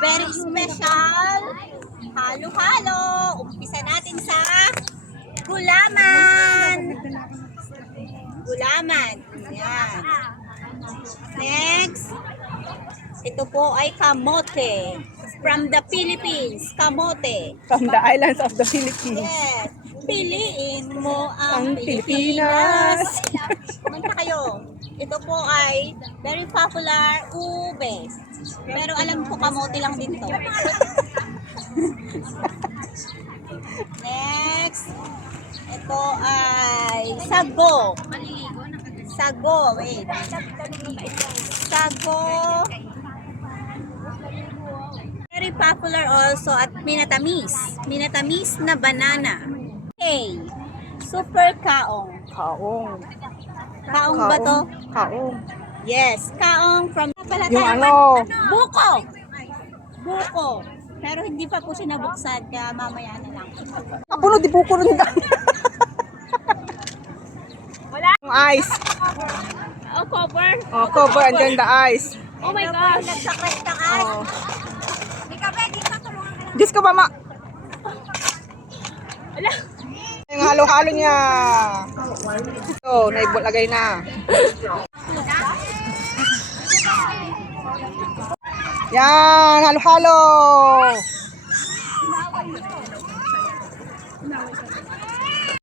very special halo-halo. Umpisa natin sa gulaman. Gulaman. Yan. Next, ito po ay kamote. From the Philippines, kamote. From the islands of the Philippines. Yes. Piliin mo ang Ang Pilipinas. Kumanta kayo. Ito po ay very popular ube. Pero alam ko kamote lang din to. Next, ito ay sago. Sago, wait. Sago. Very popular also at minatamis. Minatamis na banana. Okay. Super kaong. Kaong. Kaong ba to? Kaong. Yes, kaong from Yung ano? buko. Buko. Pero hindi pa po siya nabuksan kaya mamaya na lang. Kapuno, di buko rin da. Wala. Yung ice. Oh, cover. Oh, cover and then the ice. Oh my gosh. Nagsakit ng ice. Oh. Diyos ka, mama. Wala. Yung halo-halo niya. Ito, naibulagay na. Yan, halo-halo.